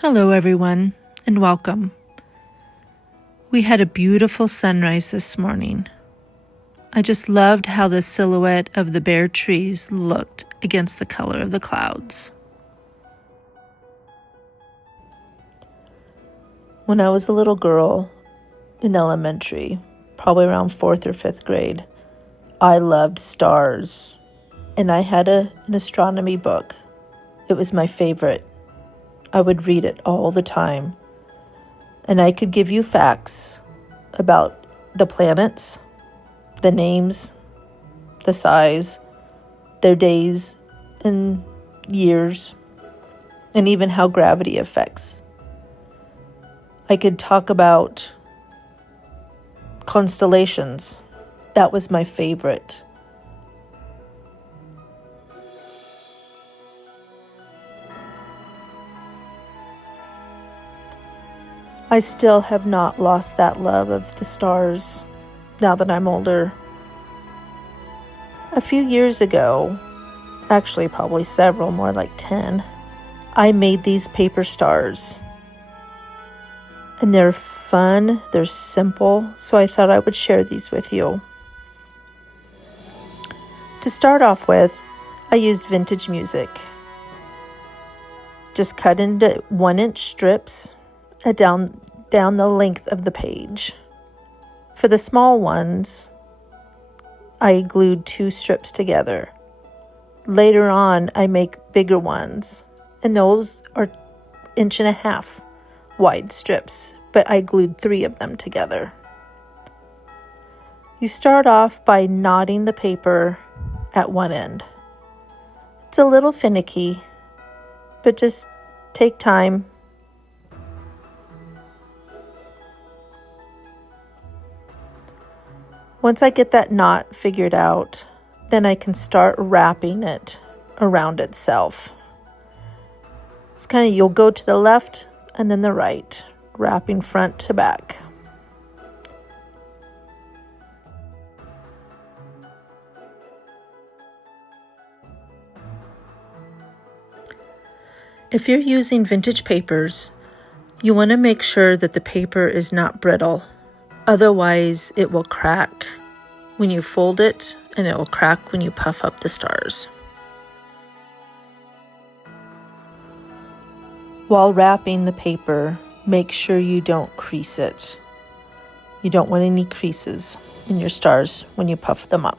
Hello everyone, and welcome. We had a beautiful sunrise this morning. I just loved how the silhouette of the bare trees looked against the color of the clouds. When I was a little girl in elementary, probably around 4th or 5th grade, I loved stars, and I had an astronomy book. It was my favorite. I would read it all the time, and I could give you facts about the planets, the names, the size, their days and years, and even how gravity affects. I could talk about constellations. That was my favorite. I still have not lost that love of the stars now that I'm older. A few years ago, actually probably several, more like 10, I made these paper stars. And they're fun, they're simple, so I thought I would share these with you. To start off with, I used vintage music. Just cut into 1-inch strips down the length of the page. For the small ones, I glued 2 strips together. Later on, I make bigger ones, and those are 1.5-inch wide strips, but I glued 3 of them together. You start off by knotting the paper at one end. It's a little finicky, but just take time. Once I get that knot figured out, then I can start wrapping it around itself. It's kind of, you'll go to the left and then the right, wrapping front to back. If you're using vintage papers, you want to make sure that the paper is not brittle. Otherwise, it will crack when you fold it, and it will crack when you puff up the stars. While wrapping the paper, make sure you don't crease it. You don't want any creases in your stars when you puff them up.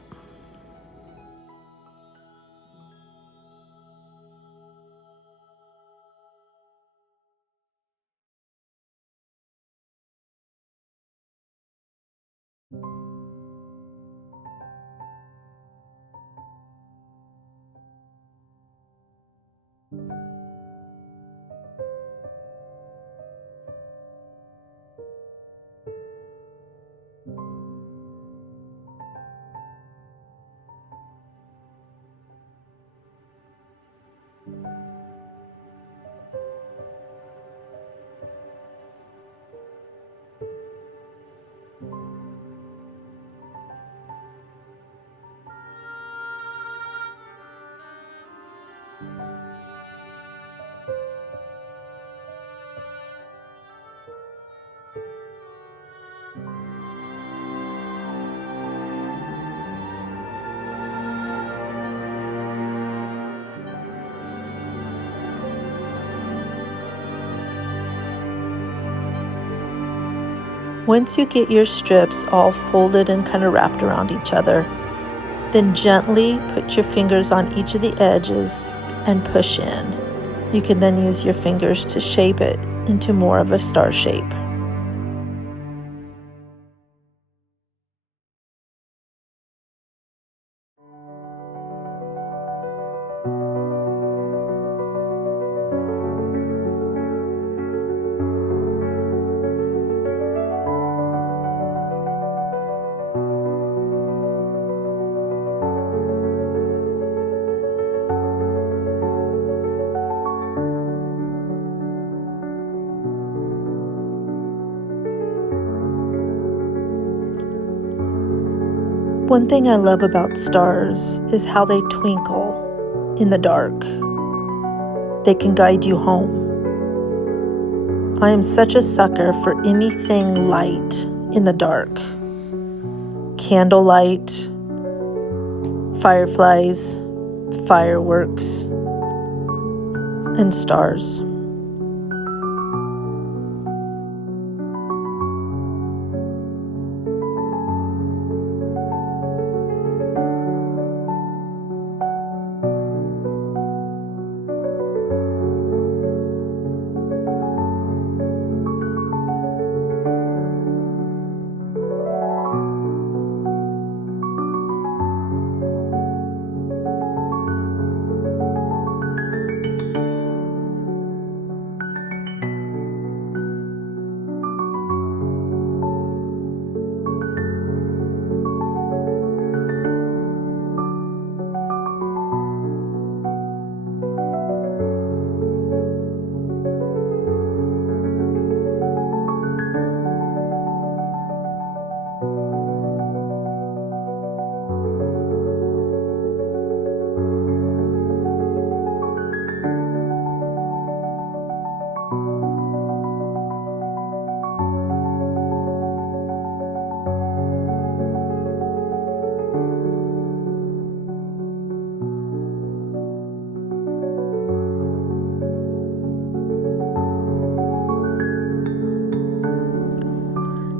Once you get your strips all folded and kind of wrapped around each other, then gently put your fingers on each of the edges and push in. You can then use your fingers to shape it into more of a star shape. One thing I love about stars is how they twinkle in the dark. They can guide you home. I am such a sucker for anything light in the dark. Candlelight, fireflies, fireworks, and stars.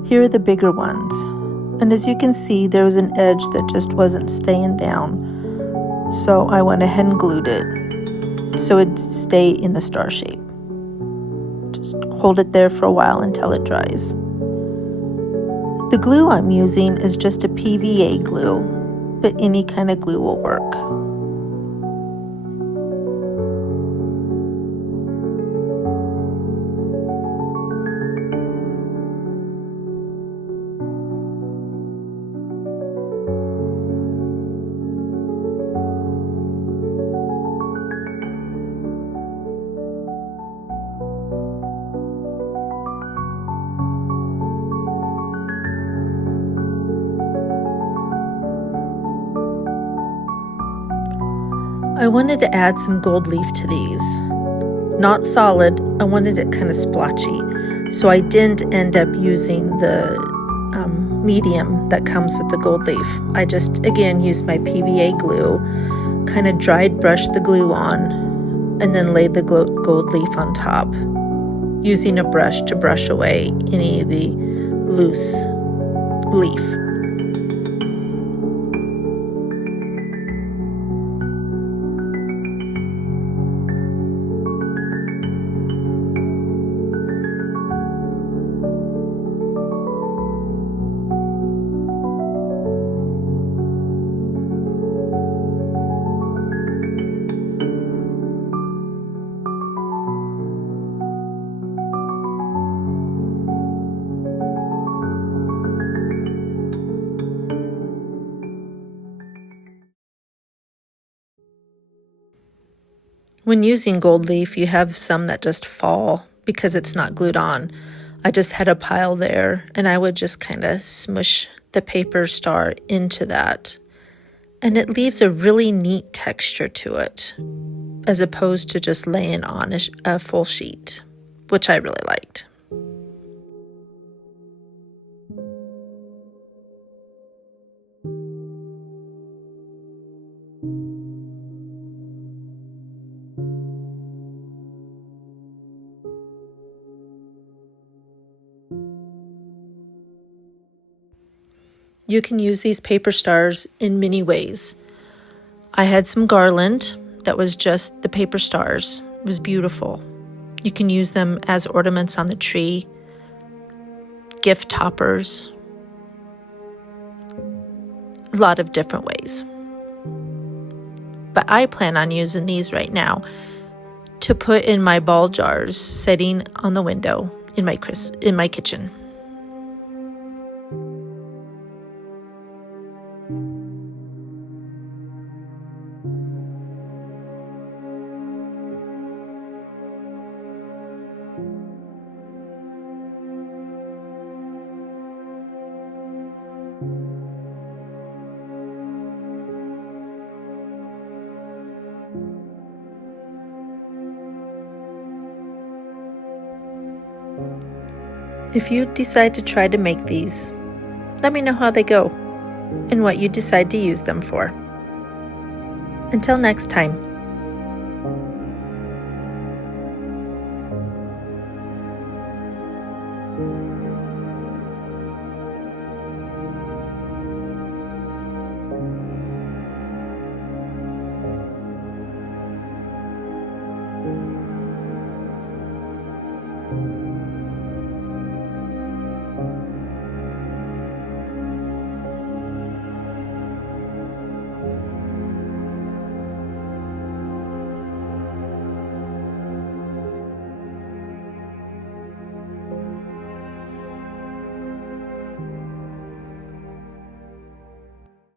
Here are the bigger ones, and as you can see, there was an edge that just wasn't staying down, so I went ahead and glued it so it'd stay in the star shape. Just hold it there for a while until it dries. The glue I'm using is just a PVA glue, but any kind of glue will work. I wanted to add some gold leaf to these. Not solid, I wanted it kind of splotchy. So I didn't end up using the medium that comes with the gold leaf. I just, again, used my PVA glue, kind of dried brushed the glue on, and then laid the gold leaf on top, using a brush to brush away any of the loose leaf. When using gold leaf, you have some that just fall because it's not glued on. I just had a pile there, and I would just kind of smush the paper star into that. And it leaves a really neat texture to it, as opposed to just laying on a full sheet, which I really liked. You can use these paper stars in many ways. I had some garland that was just the paper stars. It was beautiful. You can use them as ornaments on the tree, gift toppers, a lot of different ways. But I plan on using these right now to put in my ball jars sitting on the window in my kitchen. If you decide to try to make these, let me know how they go and what you decide to use them for. Until next time.